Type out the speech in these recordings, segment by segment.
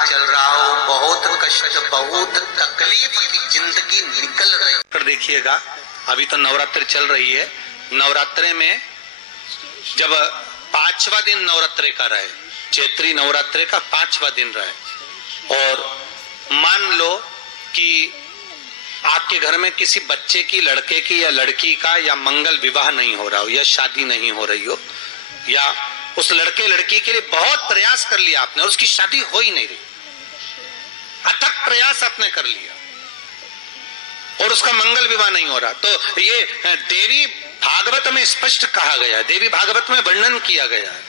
चल रहा हो, बहुत कष्ट, बहुत तकलीफ की जिंदगी निकल रही। कर देखिएगा, अभी तो नवरात्र चल रही है। नवरात्रे में जब 5वां दिन नवरात्रे का रहे, चैत्री नवरात्रे का 5वां दिन रहे, और मान लो कि आपके घर में किसी बच्चे की, लड़के की या लड़की का या मंगल विवाह नहीं हो रहा हो, या शादी नहीं हो रही हो, या उस लड़के लड़की के लिए बहुत प्रयास कर लिया आपने और उसकी शादी हो ही नहीं रही, अथक प्रयास आपने कर लिया और उसका मंगल विवाह नहीं हो रहा, तो ये देवी भागवत में स्पष्ट कहा गया, देवी भागवत में वर्णन किया गया है,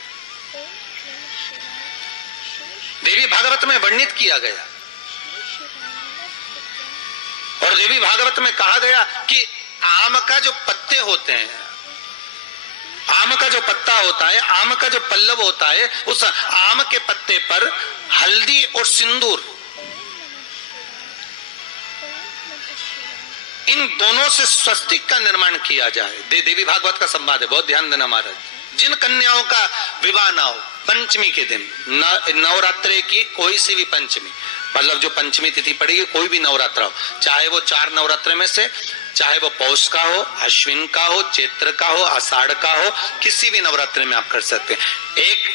देवी भागवत में वर्णित किया गया। और देवी भागवत में कहा गया कि आम का जो पत्ते होते हैं, आम का जो पत्ता होता है, आम का जो पल्लव होता है, उस आम के पत्ते पर हल्दी और सिंदूर, इन दोनों से स्वस्तिक का निर्माण किया जाए। देवी भागवत का संवाद है, बहुत ध्यान देना महाराज। जिन कन्याओं का विवाह ना हो पंचमी के दिन, नवरात्रे की कोई सी भी पंचमी, मतलब जो पंचमी तिथि पड़ेगी, कोई भी नवरात्रा हो, चाहे वो 4 नवरात्रे में से, चाहे वो पौष का हो, अश्विन का हो, चैत्र का हो, आषाढ़ का हो, किसी भी नवरात्रे में आप कर सकते हैं। एक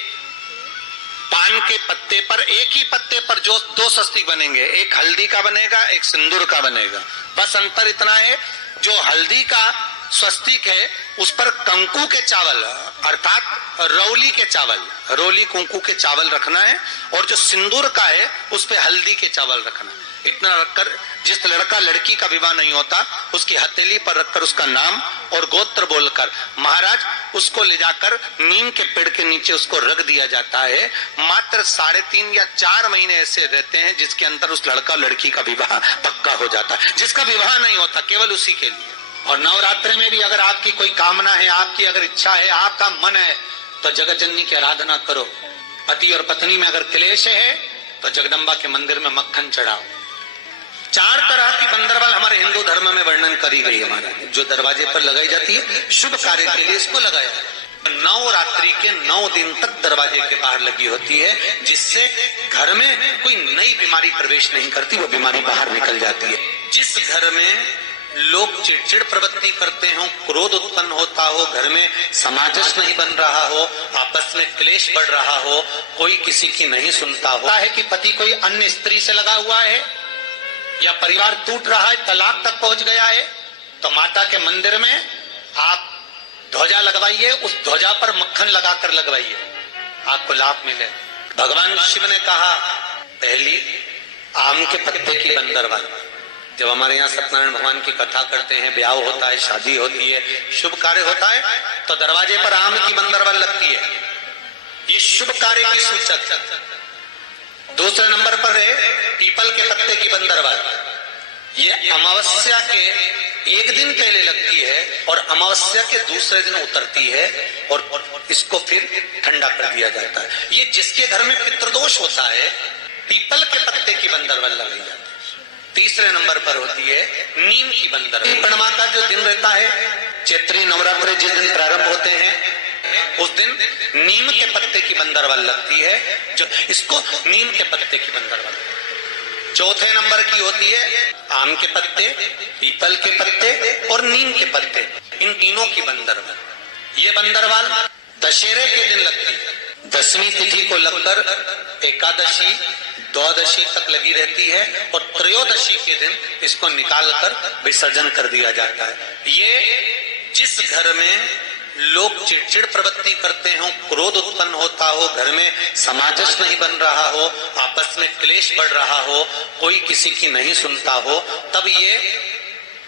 पान के पत्ते पर, एक ही पत्ते पर जो 2 स्वस्तिक बनेंगे, एक हल्दी का बनेगा, एक सिंदूर का बनेगा। बस अंतर इतना है, जो हल्दी का स्वस्तिक है उस पर कंकु के चावल अर्थात रौली के चावल, रौली कुंकू के चावल रखना है, और जो सिंदूर का है उस पे हल्दी के चावल रखना है। इतना रखकर जिस लड़का लड़की का विवाह नहीं होता उसकी हथेली पर रखकर उसका नाम और गोत्र बोलकर महाराज उसको ले जाकर नीम के पेड़ के नीचे उसको रख दिया जाता है। मात्र 3.5 या 4 महीने ऐसे रहते हैं जिसके अंदर उस लड़का लड़की का विवाह पक्का हो जाता है। जिसका विवाह नहीं होता केवल उसी के लिए। और नवरात्रि में भी अगर आपकी कोई कामना है, आपकी अगर इच्छा है, आपका मन है, तो जगत जननी की आराधना करो। पति और पत्नी में अगर क्लेश है तो जगदम्बा के मंदिर में मक्खन चढ़ाओ। 4 तरह की बंदरवाल हमारे हिंदू धर्म में वर्णन करी गई है महाराज, जो दरवाजे पर लगाई जाती है, शुभ कार्य के लिए इसको लगाया है। नवरात्रि के 9 दिन तक दरवाजे के बाहर लगी होती है, जिससे घर में कोई नई बीमारी प्रवेश नहीं करती, वो बीमारी बाहर निकल जाती है। जिस घर में लोग चिड़चिड़ प्रवृत्ति करते हो, क्रोध उत्पन्न होता हो, घर में सामंजस्य नहीं बन रहा हो, आपस में क्लेश बढ़ रहा हो, कोई किसी की नहीं सुनता हो, है कि पति कोई अन्य स्त्री से लगा हुआ है या परिवार टूट रहा है, तलाक तक पहुंच गया है, तो माता के मंदिर में आप ध्वजा लगवाइए, उस ध्वजा पर मक्खन लगाकर लगवाइए, आपको लाभ मिले। भगवान शिव ने कहा पहली आम के पत्ते की बंदरवाल। जब हमारे यहाँ सत्यनारायण भगवान की कथा करते हैं, ब्याह होता है, शादी होती है, शुभ कार्य होता है, तो दरवाजे पर आम की बंदरवाल लगती है, ये शुभ कार्य की सूचक। दूसरे नंबर पर है पीपल के पत्ते की बंदरवाल। ये अमावस्या के 1 दिन पहले लगती है और अमावस्या के दूसरे दिन उतरती है, और इसको फिर ठंडा कर दिया जाता है। ये जिसके घर में पितृदोष होता है, पीपल के पत्ते की बंदरवाल लगाई जाती है। तीसरे नंबर पर होती है नीम की बंदरवाल। पूर्णिमा का जो दिन रहता है, चैत्री नवरात्रि जिस दिन प्रारंभ होते हैं, उस दिन नीम के पत्ते की बंदरवाल लगती है, जो इसको नीम के पत्ते की बंदरवाल। चौथे नंबर की होती है आम के पत्ते, पीपल के पत्ते और नीम के पत्ते, इन तीनों की बंदरवाल। ये बंदरवाल दशहरे के दिन लगती है। 10वीं तिथि को लगकर एकादशी, द्वादशी तक लगी रहती है, और त्रयोदशी के दिन इसको निकालकर विसर्जन कर दिया जाता है। ये जिस घर में लोग चिड़चिड़ प्रवृत्ति करते हो, क्रोध उत्पन्न होता हो, घर में सामंजस्य नहीं बन रहा हो, आपस में क्लेश बढ़ रहा हो, कोई किसी की नहीं सुनता हो, तब ये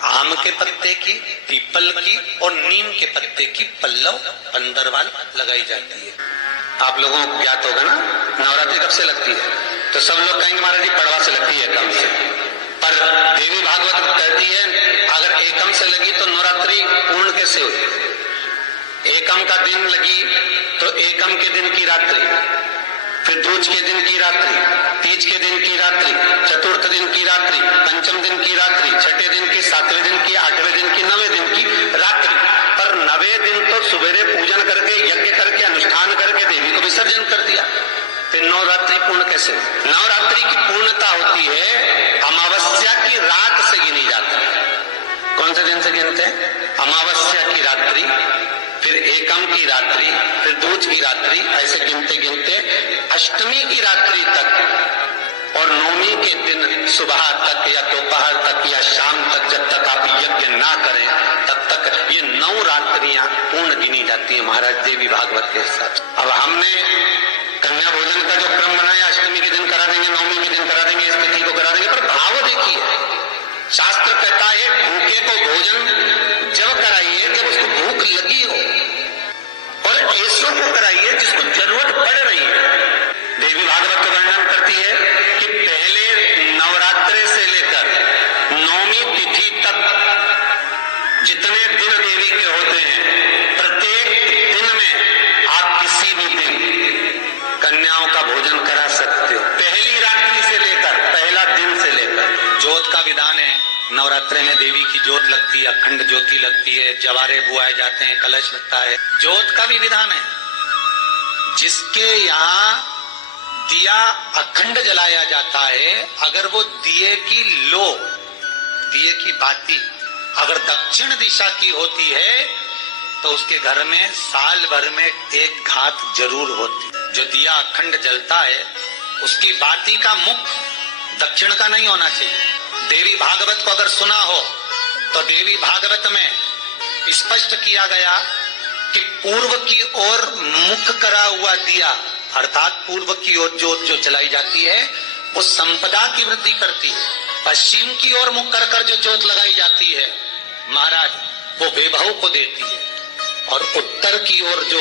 आम के पत्ते की, पीपल की और नीम के पत्ते की पल्लव बंदरवाल लगाई जाती है। आप लोगों को ज्ञात होगा ना नवरात्रि कब से लगती है, तो सब लोग कहेंगे महाराज जी पड़वा से लगती है, एकम से। पर देवी भागवत कहती है अगर एकम से लगी तो नवरात्रि पूर्ण कैसे हुई। एकम का दिन लगी तो एकम के दिन की रात्रि, फिर दूज के दिन की रात्रि, तीज के दिन की रात्रि, चतुर्थ दिन की रात्रि, पंचम दिन की रात्रि, छठे दिन की, 7वें दिन की, 8वें दिन की, 9वें दिन की रात्रि। पर 9वें दिन तो सुबेरे पूजन करके, यज्ञ करके, अनुष्ठान करके देवी को विसर्जन कर दिया, फिर नवरात्रि पूर्ण कैसे से। नवरात्रि की पूर्णता होती है अमावस्या की रात से गिनी जाती है। कौन से दिन से गिनते हैं? अमावस्या की रात्रि, फिर एकम की रात्रि, फिर दूज की रात्रि, ऐसे गिनते गिनते अष्टमी की रात्रि तक और नवमी के दिन सुबह तक या दोपहर तक या शाम तक, जब तक आप यज्ञ ना करें तब तक ये 9 रात्रियां पूर्ण गिनी जाती है महाराज देवी भागवत के साथ। अब हमने कन्या भोजन का जो क्रम बनाया, अष्टमी के दिन करा देंगे, नवमी के दिन करा देंगे, इस तिथि को करा देंगे, पर भाव देखिए, शास्त्र कहता है भूखे को भोजन जब कराइए जब उसको भूख लगी हो, और ऐसों को कराइए जिसको जरूरत पड़ रही है। देवी भागवत वर्णन करती है कि पहले नवरात्रे से लेकर नौवीं तिथि तक जितने दिन देवी के होते हैं, प्रत्येक दिन में आप किसी भी दिन कन्याओं का भोजन करा सकते हो, पहली रात्रि से लेकर, पहला दिन से लेकर। ज्योत का विधान है, नवरात्रे में देवी की ज्योत लगती है, अखंड ज्योति लगती है, जवारे बुआए जाते हैं, कलश लगता है। ज्योत का भी विधान है, जिसके यहाँ दिया अखंड जलाया जाता है, अगर वो दिए की लो, दिए की बाती अगर दक्षिण दिशा की होती है तो उसके घर में साल भर में एक घात जरूर होती। जो दिया अखंड जलता है उसकी बाती का मुख दक्षिण का नहीं होना चाहिए। देवी भागवत को अगर सुना हो तो देवी भागवत में स्पष्ट किया गया कि पूर्व की ओर मुख करा हुआ दिया, अर्थात पूर्व की ओर ज्योत जो जलाई जाती है वो संपदा की वृद्धि करती है। पश्चिम की ओर मुख कर कर जो ज्योत लगाई जाती है महाराज वो वैभव को देती है, और उत्तर की ओर जो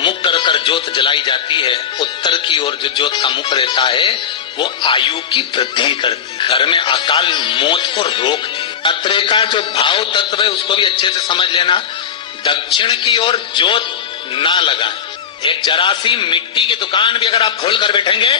मुख कर कर ज्योत जलाई जाती है, उत्तर की ओर जो ज्योत का मुख रहता है वो आयु की वृद्धि करती है, घर में अकाल मौत को रोकती है। रात्रि का जो भाव तत्व है उसको भी अच्छे से समझ लेना। दक्षिण की ओर ज्योत ना लगाएं। एक जरा सी मिट्टी की दुकान भी अगर आप खोल कर बैठेंगे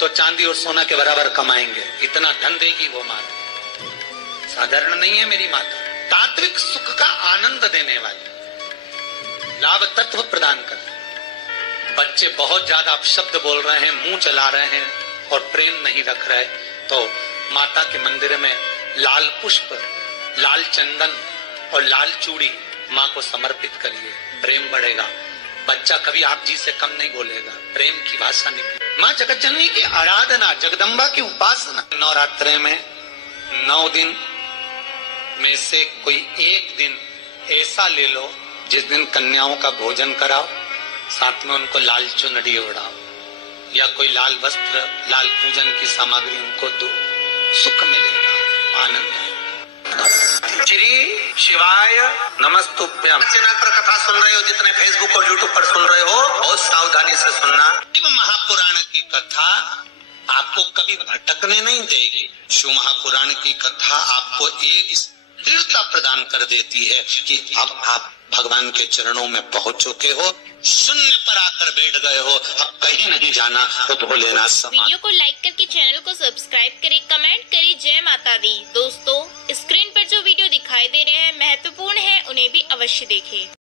तो चांदी और सोना के बराबर कमाएंगे, इतना धन देगी वो माता। साधारण नहीं है मेरी माता, तात्विक सुख का आनंद देने वाली, लाभ तत्व प्रदान कर। बच्चे बहुत ज्यादा अपशब्द बोल रहे हैं, मुंह चला रहे हैं और प्रेम नहीं रख रहे, तो माता के मंदिर में लाल पुष्प, लाल चंदन और लाल चूड़ी माँ को समर्पित करिए, प्रेम बढ़ेगा। बच्चा कभी आप जी से कम नहीं बोलेगा, प्रेम की भाषा निकली। माँ जगतजननी की आराधना, जगदम्बा की उपासना। नवरात्रे में 9 दिन में से कोई एक दिन ऐसा ले लो जिस दिन कन्याओं का भोजन कराओ, साथ में उनको लाल चुनरी ओढ़ाओ या कोई लाल वस्त्र, लाल पूजन की सामग्री उनको दो, सुख मिलेगा, आनंद आएगा। श्री शिवाय नमस्तुभ्यम। चैनल पर कथा सुन रहे हो, जितने फेसबुक और यूट्यूब पर सुन रहे हो, बहुत सावधानी से सुनना। शिव महापुराण की कथा आपको कभी भटकने नहीं देगी। शिव महापुराण की कथा आपको एक स्थिरता प्रदान कर देती है कि अब आप भगवान के चरणों में पहुंच चुके हो, शून्य पर आकर बैठ गए हो, अब कहीं नहीं जाना, तो भोलेनाथ समान। वीडियो को लाइक करके चैनल को सब्सक्राइब करें, कमेंट करें जय माता दी। दोस्तों, स्क्रीन पर जो वीडियो दिखाई दे रहे हैं महत्वपूर्ण है, उन्हें भी अवश्य देखें।